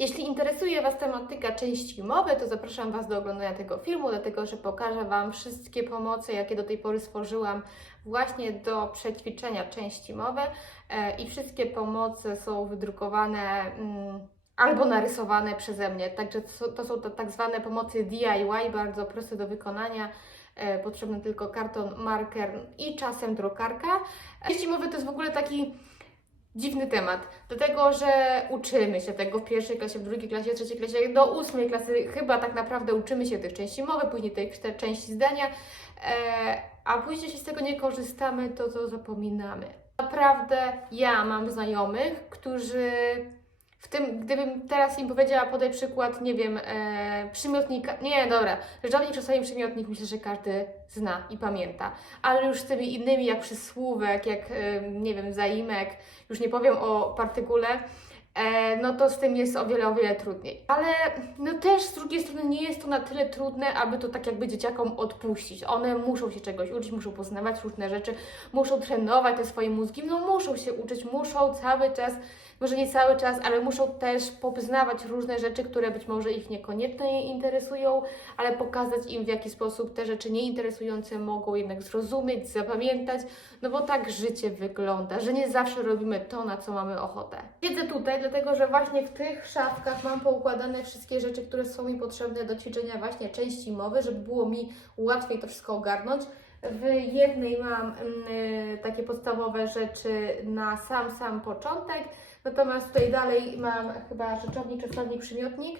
Jeśli interesuje Was tematyka części mowy, to zapraszam Was do oglądania tego filmu, dlatego że pokażę Wam wszystkie pomoce, jakie do tej pory stworzyłam właśnie do przećwiczenia części mowy e, i wszystkie pomoce są wydrukowane mm, albo narysowane przeze mnie. Także to, są tak zwane pomocy DIY, bardzo proste do wykonania. E, Potrzebny tylko karton, marker i czasem drukarka. Części mowy to jest w ogóle taki dziwny temat, dlatego że uczymy się tego w pierwszej klasie, w drugiej klasie, w trzeciej klasie, do ósmej klasy chyba tak naprawdę uczymy się tych części mowy, później tej części zdania, e, a później jeśli z tego nie korzystamy, to to zapominamy. Naprawdę ja mam znajomych, którzy w tym, gdybym teraz im powiedziała, podaj przykład, nie wiem, e, przymiotnika, nie, dobra, rzeczownik, czasami przymiotnik, myślę, że każdy zna i pamięta, ale już z tymi innymi, jak przysłówek, jak, e, nie wiem, zaimek, już nie powiem o partykule, e, no to z tym jest o wiele, o wiele trudniej. Ale no też z drugiej strony nie jest to na tyle trudne, aby to tak jakby dzieciakom odpuścić. One muszą się czegoś uczyć, muszą poznawać różne rzeczy, muszą trenować te swoje mózgi, no muszą się uczyć, muszą cały czas, może nie cały czas, ale muszą też poznawać różne rzeczy, które być może ich niekoniecznie interesują, ale pokazać im w jaki sposób te rzeczy nieinteresujące mogą jednak zrozumieć, zapamiętać, no bo tak życie wygląda, że nie zawsze robimy to, na co mamy ochotę. Siedzę tutaj, dlatego że właśnie w tych szafkach mam poukładane wszystkie rzeczy, które są mi potrzebne do ćwiczenia właśnie części mowy, żeby było mi łatwiej to wszystko ogarnąć. W jednej mam mm, takie podstawowe rzeczy na sam, sam początek, natomiast tutaj dalej mam chyba rzeczownik, czasownik, przymiotnik.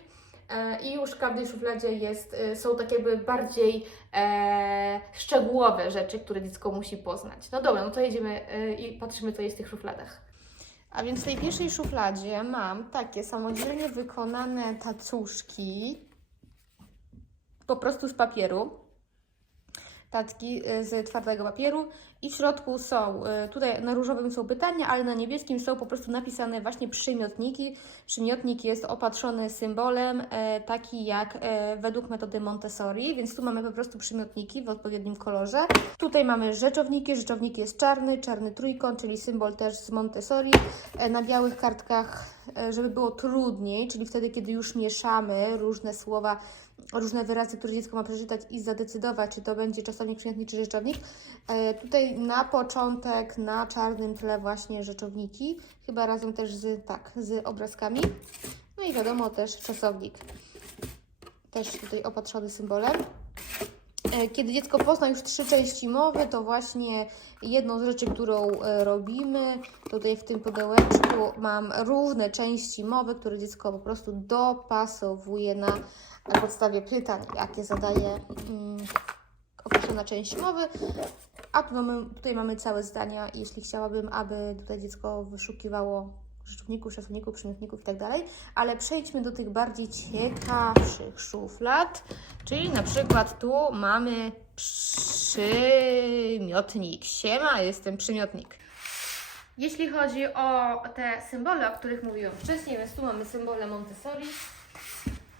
E, I już w każdej szufladzie jest, e, są takie jakby bardziej e, szczegółowe rzeczy, które dziecko musi poznać. No dobra, no to jedziemy e, i patrzymy, co jest w tych szufladach. A więc w tej pierwszej szufladzie mam takie samodzielnie wykonane tacuszki, po prostu z papieru. Tacki y, z twardego papieru i w środku są, y, tutaj na różowym są pytania, ale na niebieskim są po prostu napisane właśnie przymiotniki. Przymiotnik jest opatrzony symbolem, e, taki jak e, według metody Montessori, więc tu mamy po prostu przymiotniki w odpowiednim kolorze. Tutaj mamy rzeczowniki, rzeczownik jest czarny, czarny trójkąt, czyli symbol też z Montessori. E, Na białych kartkach, żeby było trudniej, czyli wtedy, kiedy już mieszamy różne słowa, różne wyrazy, które dziecko ma przeczytać i zadecydować, czy to będzie czasownik, przymiotnik czy rzeczownik. Tutaj na początek na czarnym tle właśnie rzeczowniki, chyba razem też z, tak, z obrazkami. No i wiadomo też czasownik, też tutaj opatrzony symbolem. E, Kiedy dziecko pozna już trzy części mowy, to właśnie jedną z rzeczy, którą e, robimy, tutaj w tym pudełeczku mam różne części mowy, które dziecko po prostu dopasowuje na podstawie pytań, jakie zadaje mm, określona część mowy. A tu mamy, tutaj mamy całe zdania, jeśli chciałabym, aby tutaj dziecko wyszukiwało rzeczowników, czasowników, przymiotników i tak. Ale przejdźmy do tych bardziej ciekawszych szuflad, czyli na przykład tu mamy przymiotnik. Siema, jestem przymiotnik. Jeśli chodzi o te symbole, o których mówiłam wcześniej, więc tu mamy symbole Montessori,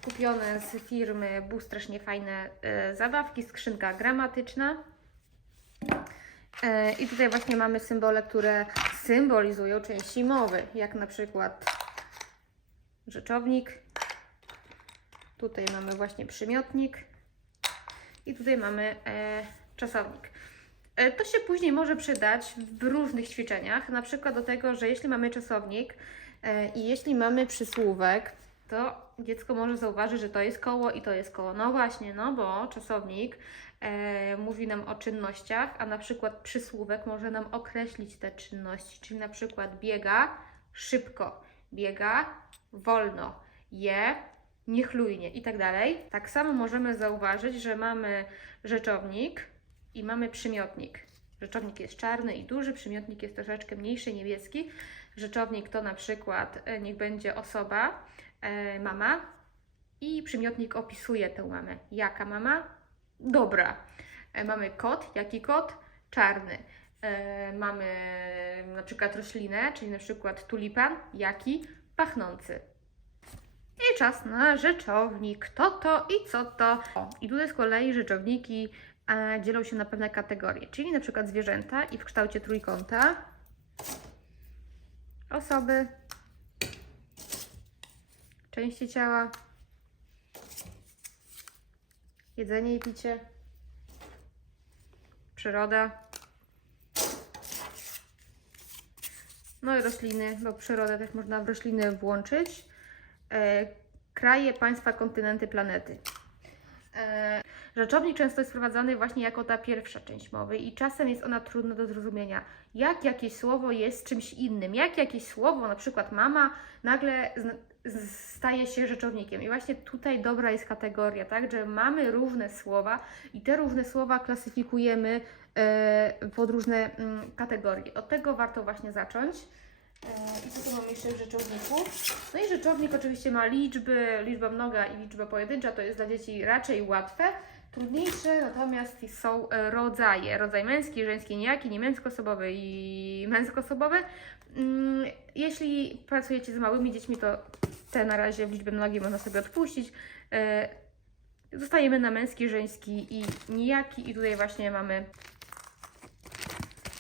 kupione z firmy Bu strasznie fajne e, zabawki, skrzynka gramatyczna. E, I tutaj właśnie mamy symbole, które symbolizują części mowy, jak na przykład rzeczownik. Tutaj mamy właśnie przymiotnik i tutaj mamy e, czasownik. E, To się później może przydać w różnych ćwiczeniach, na przykład do tego, że jeśli mamy czasownik e, i jeśli mamy przysłówek, to dziecko może zauważyć, że to jest koło i to jest koło. No właśnie, no bo czasownik e, mówi nam o czynnościach, a na przykład przysłówek może nam określić te czynności, czyli na przykład biega szybko, biega wolno, je niechlujnie i tak dalej. Tak samo możemy zauważyć, że mamy rzeczownik i mamy przymiotnik. Rzeczownik jest czarny i duży, przymiotnik jest troszeczkę mniejszy, niebieski. Rzeczownik to na przykład e, niech będzie osoba, mama i przymiotnik opisuje tę mamę. Jaka mama? Dobra. E, mamy kot. Jaki kot? Czarny. E, mamy na przykład roślinę, czyli na przykład tulipan. Jaki? Pachnący. I czas na rzeczownik. Kto to i co to? I tutaj z kolei rzeczowniki e, dzielą się na pewne kategorie, czyli na przykład zwierzęta i w kształcie trójkąta, osoby, części ciała, jedzenie i picie, przyroda, no i rośliny, bo przyrodę też można w rośliny włączyć, e, kraje, państwa, kontynenty, planety. E, Rzeczownik często jest wprowadzany właśnie jako ta pierwsza część mowy i czasem jest ona trudna do zrozumienia. Jak jakieś słowo jest czymś innym, jak jakieś słowo, na przykład mama, nagle staje się rzeczownikiem. I właśnie tutaj dobra jest kategoria, tak, że mamy równe słowa i te równe słowa klasyfikujemy e, pod różne mm, kategorie. Od tego warto właśnie zacząć. E, I co tu mam jeszcze w rzeczowniku? No i rzeczownik oczywiście ma liczby, liczba mnoga i liczba pojedyncza, to jest dla dzieci raczej łatwe. Trudniejsze natomiast są e, rodzaje. Rodzaj męski, żeński, nijaki, niemęskoosobowy i męskoosobowy. Mm, Jeśli pracujecie z małymi dziećmi, to te na razie w liczbie mnogiej można sobie odpuścić. E, Zostajemy na męski, żeński i nijaki i tutaj właśnie mamy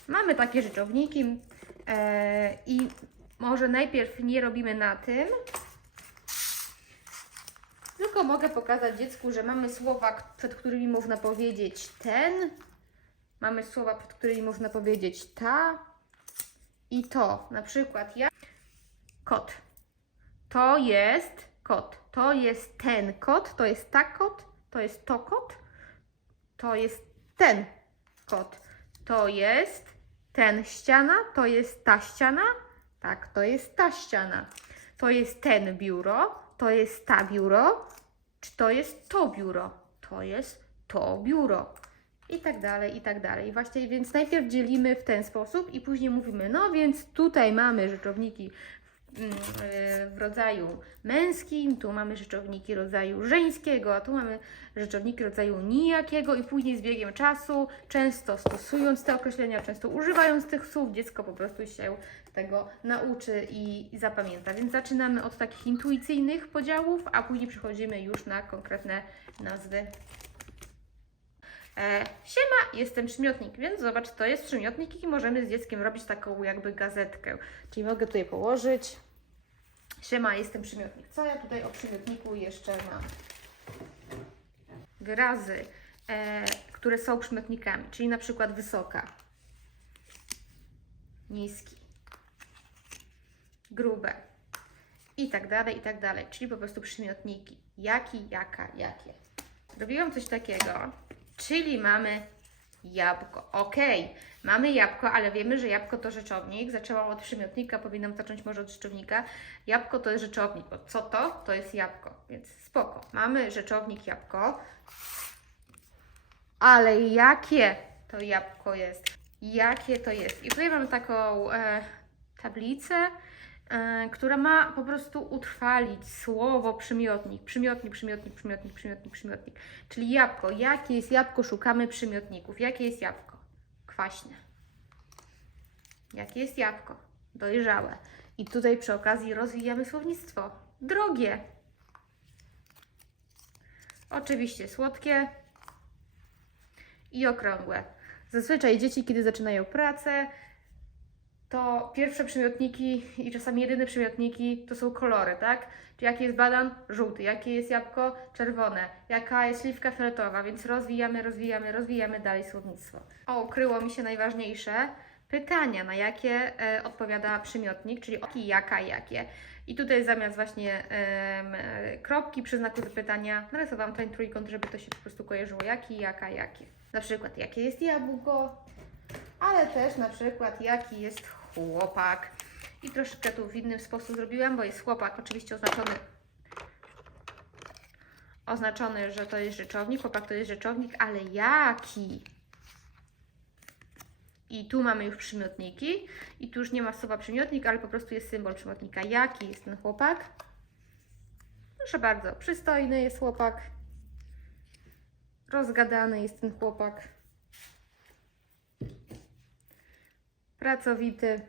mamy takie rzeczowniki e, i może najpierw nie robimy na tym, tylko mogę pokazać dziecku, że mamy słowa, przed którymi można powiedzieć ten, mamy słowa, przed którymi można powiedzieć ta i to. Na przykład ja, kot. To jest kot. To jest ten kot, to jest ta kot, to jest to kot, to jest ten kot. To jest ten ściana, to jest ta ściana, tak, to jest ta ściana. To jest ten biuro, to jest ta biuro, czy to jest to biuro, to jest to biuro. I tak dalej, i tak dalej. Właśnie, więc najpierw dzielimy w ten sposób i później mówimy, no więc tutaj mamy rzeczowniki mm, e, w rodzaju męskim, tu mamy rzeczowniki rodzaju żeńskiego, a tu mamy rzeczowniki rodzaju nijakiego i później z biegiem czasu, często stosując te określenia, często używając tych słów, dziecko po prostu się tego nauczy i, i zapamięta. Więc zaczynamy od takich intuicyjnych podziałów, a później przechodzimy już na konkretne nazwy. E, siema, jestem przymiotnik, więc zobacz, to jest przymiotnik i możemy z dzieckiem robić taką jakby gazetkę. Czyli mogę tutaj położyć. Siema, jestem przymiotnik. Co ja tutaj o przymiotniku jeszcze mam? Wyrazy, e, które są przymiotnikami, czyli na przykład wysoka, niski, grube i tak dalej, i tak dalej. Czyli po prostu przymiotniki. Jaki, jaka, jakie. Robiłam coś takiego, czyli mamy jabłko. Ok, mamy jabłko, ale wiemy, że jabłko to rzeczownik. Zaczęłam od przymiotnika, powinnam zacząć może od rzeczownika. Jabłko to jest rzeczownik, bo co to? To jest jabłko, więc spoko. Mamy rzeczownik jabłko, ale jakie to jabłko jest? Jakie to jest? I tutaj mam taką e, tablicę, która ma po prostu utrwalić słowo przymiotnik. Przymiotnik, przymiotnik, przymiotnik, przymiotnik, przymiotnik. Czyli jabłko. Jakie jest jabłko? Szukamy przymiotników. Jakie jest jabłko? Kwaśne. Jakie jest jabłko? Dojrzałe. I tutaj przy okazji rozwijamy słownictwo. Drogie. Oczywiście słodkie i okrągłe. Zazwyczaj dzieci, kiedy zaczynają pracę, to pierwsze przymiotniki i czasami jedyne przymiotniki to są kolory, tak? Czyli jaki jest banan? Żółty. Jakie jest jabłko? Czerwone. Jaka jest śliwka? Fioletowa. Więc rozwijamy, rozwijamy, rozwijamy dalej słownictwo. O, ukryło mi się najważniejsze. Pytania, na jakie e, odpowiada przymiotnik, czyli oki, jaka, jakie. I tutaj zamiast właśnie e, kropki przy znaku zapytania narysowałam ten trójkąt, żeby to się po prostu kojarzyło. Jaki, jaka, jakie. Na przykład, jakie jest jabłko, ale też na przykład jaki jest chłopak. I troszeczkę tu w inny sposób zrobiłam, bo jest chłopak oczywiście oznaczony oznaczony, że to jest rzeczownik, chłopak to jest rzeczownik, ale jaki? I tu mamy już przymiotniki i tu już nie ma słowa przymiotnik, ale po prostu jest symbol przymiotnika. Jaki jest ten chłopak? Proszę bardzo, przystojny jest chłopak. Rozgadany jest ten chłopak. Pracowity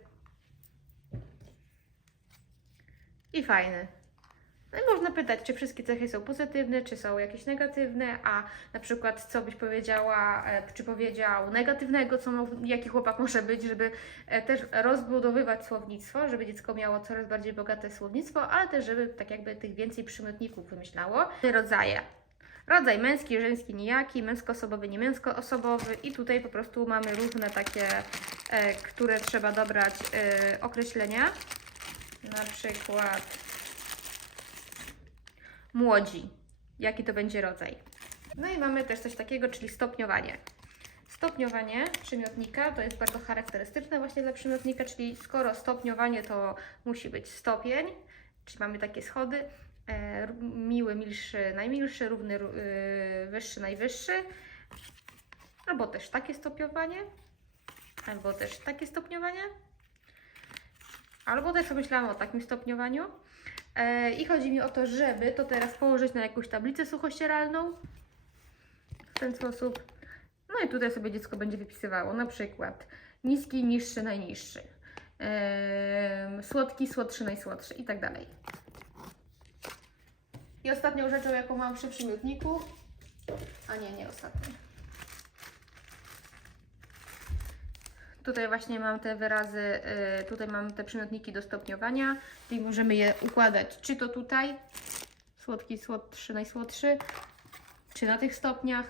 i fajny. No i można pytać, czy wszystkie cechy są pozytywne, czy są jakieś negatywne, a na przykład co byś powiedziała, e, czy powiedział negatywnego, co jaki chłopak może być, żeby e, też rozbudowywać słownictwo, żeby dziecko miało coraz bardziej bogate słownictwo, ale też żeby tak jakby tych więcej przymiotników wymyślało. Rodzaje. Rodzaj męski, żeński, nijaki, męskoosobowy, niemęskoosobowy i tutaj po prostu mamy różne takie, e, które trzeba dobrać e, określenia. Na przykład młodzi. Jaki to będzie rodzaj? No i mamy też coś takiego, czyli stopniowanie. Stopniowanie przymiotnika to jest bardzo charakterystyczne właśnie dla przymiotnika, czyli skoro stopniowanie to musi być stopień, czyli mamy takie schody, miły, milszy, najmilszy, równy, ró- y, wyższy, najwyższy, albo też takie stopniowanie, albo też takie stopniowanie, albo też pomyślałam o takim stopniowaniu. E, I chodzi mi o to, żeby to teraz położyć na jakąś tablicę suchościeralną w ten sposób. No i tutaj sobie dziecko będzie wypisywało na przykład niski, niższy, najniższy, em, słodki, słodszy, najsłodszy i tak dalej. I ostatnią rzeczą, jaką mam przy przymiotniku, a nie, nie ostatnią. Tutaj właśnie mam te wyrazy, y, tutaj mam te przymiotniki do stopniowania, czyli możemy je układać, czy to tutaj, słodki, słodszy, najsłodszy, czy na tych stopniach,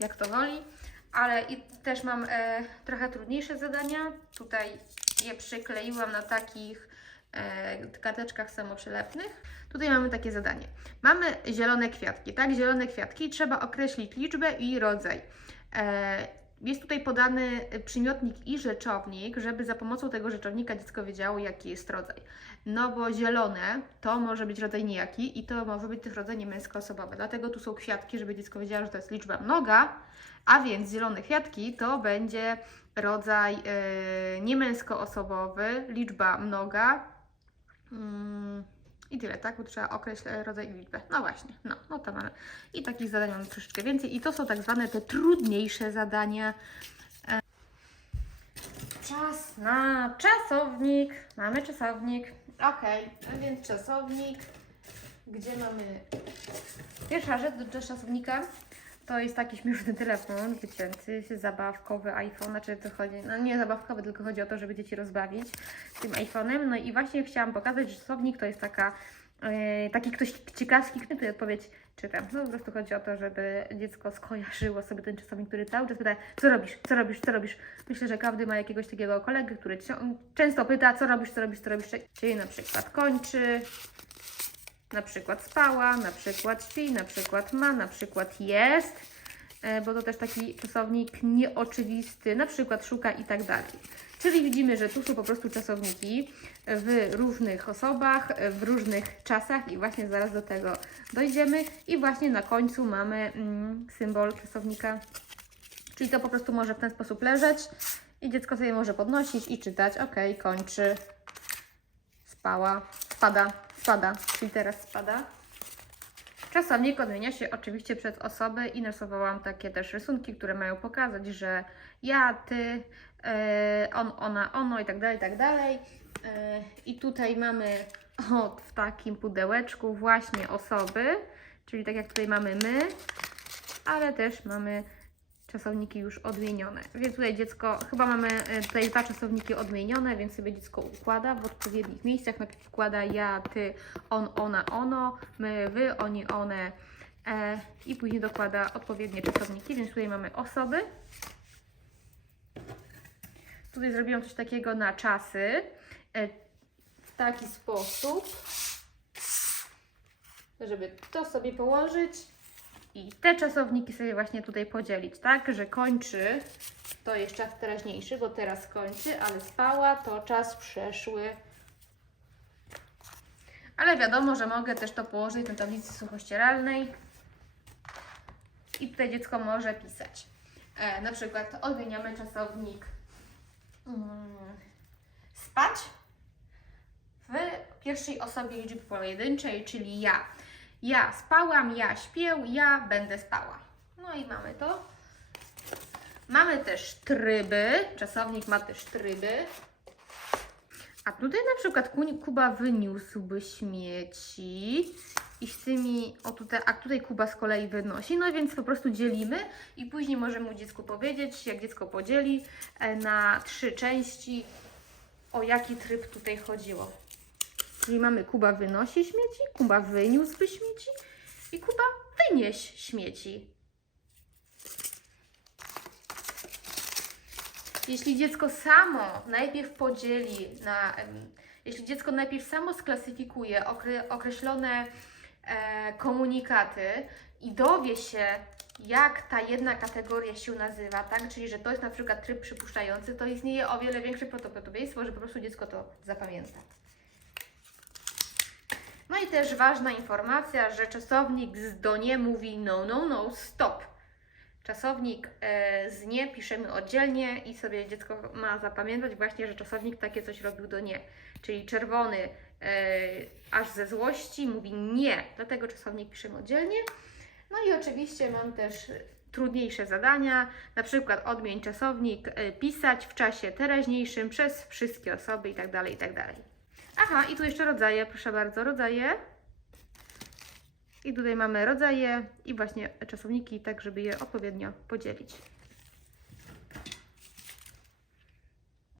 jak to woli, ale i też mam e, trochę trudniejsze zadania. Tutaj je przykleiłam na takich e, karteczkach samoprzylepnych. Tutaj mamy takie zadanie. Mamy zielone kwiatki, tak? Zielone kwiatki. Trzeba określić liczbę i rodzaj. E, jest tutaj podany przymiotnik i rzeczownik, żeby za pomocą tego rzeczownika dziecko wiedziało, jaki jest rodzaj. No bo zielone to może być rodzaj nijaki i to może być rodzaj niemęskoosobowy. Dlatego tu są kwiatki, żeby dziecko wiedziało, że to jest liczba mnoga, a więc zielone kwiatki to będzie rodzaj yy, niemęskoosobowy, liczba mnoga. Mm, I tyle, tak? Bo trzeba określić rodzaj i liczbę. No właśnie, no, no to mamy. I takich zadań mamy troszeczkę więcej. I to są tak zwane te trudniejsze zadania. E, Czas na czasownik. Mamy czasownik. Okej, a więc czasownik. Gdzie mamy. Pierwsza rzecz do czasownika to jest taki śmieszny telefon dziecięcy, zabawkowy iPhone, znaczy to chodzi, no nie zabawkowy, tylko chodzi o to, żeby dzieci rozbawić tym iPhone'em. No i właśnie chciałam pokazać, że czasownik to jest taka, e, taki ktoś ciekawski, tutaj odpowiedź czytam. No po prostu chodzi o to, żeby dziecko skojarzyło sobie ten czasownik, który cały czas pyta, co robisz, co robisz, co robisz. Myślę, że każdy ma jakiegoś takiego kolegę, który często pyta, co robisz, co robisz, co robisz, czyli na przykład kończy, na przykład spała, na przykład śpi, na przykład ma, na przykład jest, e, bo to też taki czasownik nieoczywisty, na przykład szuka i tak dalej. Czyli widzimy, że tu są po prostu czasowniki w różnych osobach, w różnych czasach i właśnie zaraz do tego dojdziemy. I właśnie na końcu mamy mm, symbol czasownika, czyli to po prostu może w ten sposób leżeć i dziecko sobie może podnosić i czytać, ok, kończy, spała, spada, spada, czyli teraz spada. Czasownik odmienia się oczywiście przez osoby i narysowałam takie też rysunki, które mają pokazać, że ja, ty, e, on, ona, ono i tak dalej, i tak dalej. E, I tutaj mamy o, w takim pudełeczku właśnie osoby, czyli tak jak tutaj mamy my, ale też mamy czasowniki już odmienione. Więc tutaj dziecko, chyba mamy e, tutaj dwa czasowniki odmienione, więc sobie dziecko układa w odpowiednich miejscach. Najpierw wkłada ja, ty, on, ona, ono, my, wy, oni, one e, i później dokłada odpowiednie czasowniki, więc tutaj mamy osoby. Tutaj zrobiłam coś takiego na czasy e, w taki sposób, żeby to sobie położyć i te czasowniki sobie właśnie tutaj podzielić, tak? Że kończy to jest czas teraźniejszy, bo teraz kończy, ale spała to czas przeszły. Ale wiadomo, że mogę też to położyć na tablicy suchościeralnej i tutaj dziecko może pisać. E, na przykład odmieniamy czasownik mm, spać w pierwszej osobie liczby pojedynczej, czyli ja. Ja spałam, ja śpię, ja będę spała. No i mamy to. Mamy też tryby. Czasownik ma też tryby. A tutaj na przykład Kuba wyniósłby śmieci i z tymi, o tutaj, a tutaj Kuba z kolei wynosi, no więc po prostu dzielimy i później możemy dziecku powiedzieć, jak dziecko podzieli e, na trzy części, o jaki tryb tutaj chodziło. Czyli mamy Kuba wynosi śmieci, Kuba wyniósłby śmieci i Kuba wynieś śmieci. Jeśli dziecko samo najpierw podzieli na, jeśli dziecko najpierw samo sklasyfikuje okre, określone e, komunikaty i dowie się, jak ta jedna kategoria się nazywa, tak? Czyli, że to jest na przykład tryb przypuszczający, to istnieje o wiele większe prawdopodobieństwo, że po prostu dziecko to zapamięta. No i też ważna informacja, że czasownik z do nie mówi no, no, no, stop. Czasownik e, z nie piszemy oddzielnie i sobie dziecko ma zapamiętać właśnie, że czasownik takie coś robił do nie. Czyli czerwony e, aż ze złości mówi nie, dlatego czasownik piszemy oddzielnie. No i oczywiście mam też trudniejsze zadania, na przykład odmień czasownik e, pisać w czasie teraźniejszym przez wszystkie osoby itd. itd. Aha, i tu jeszcze rodzaje, proszę bardzo, rodzaje. I tutaj mamy rodzaje i właśnie czasowniki, tak żeby je odpowiednio podzielić.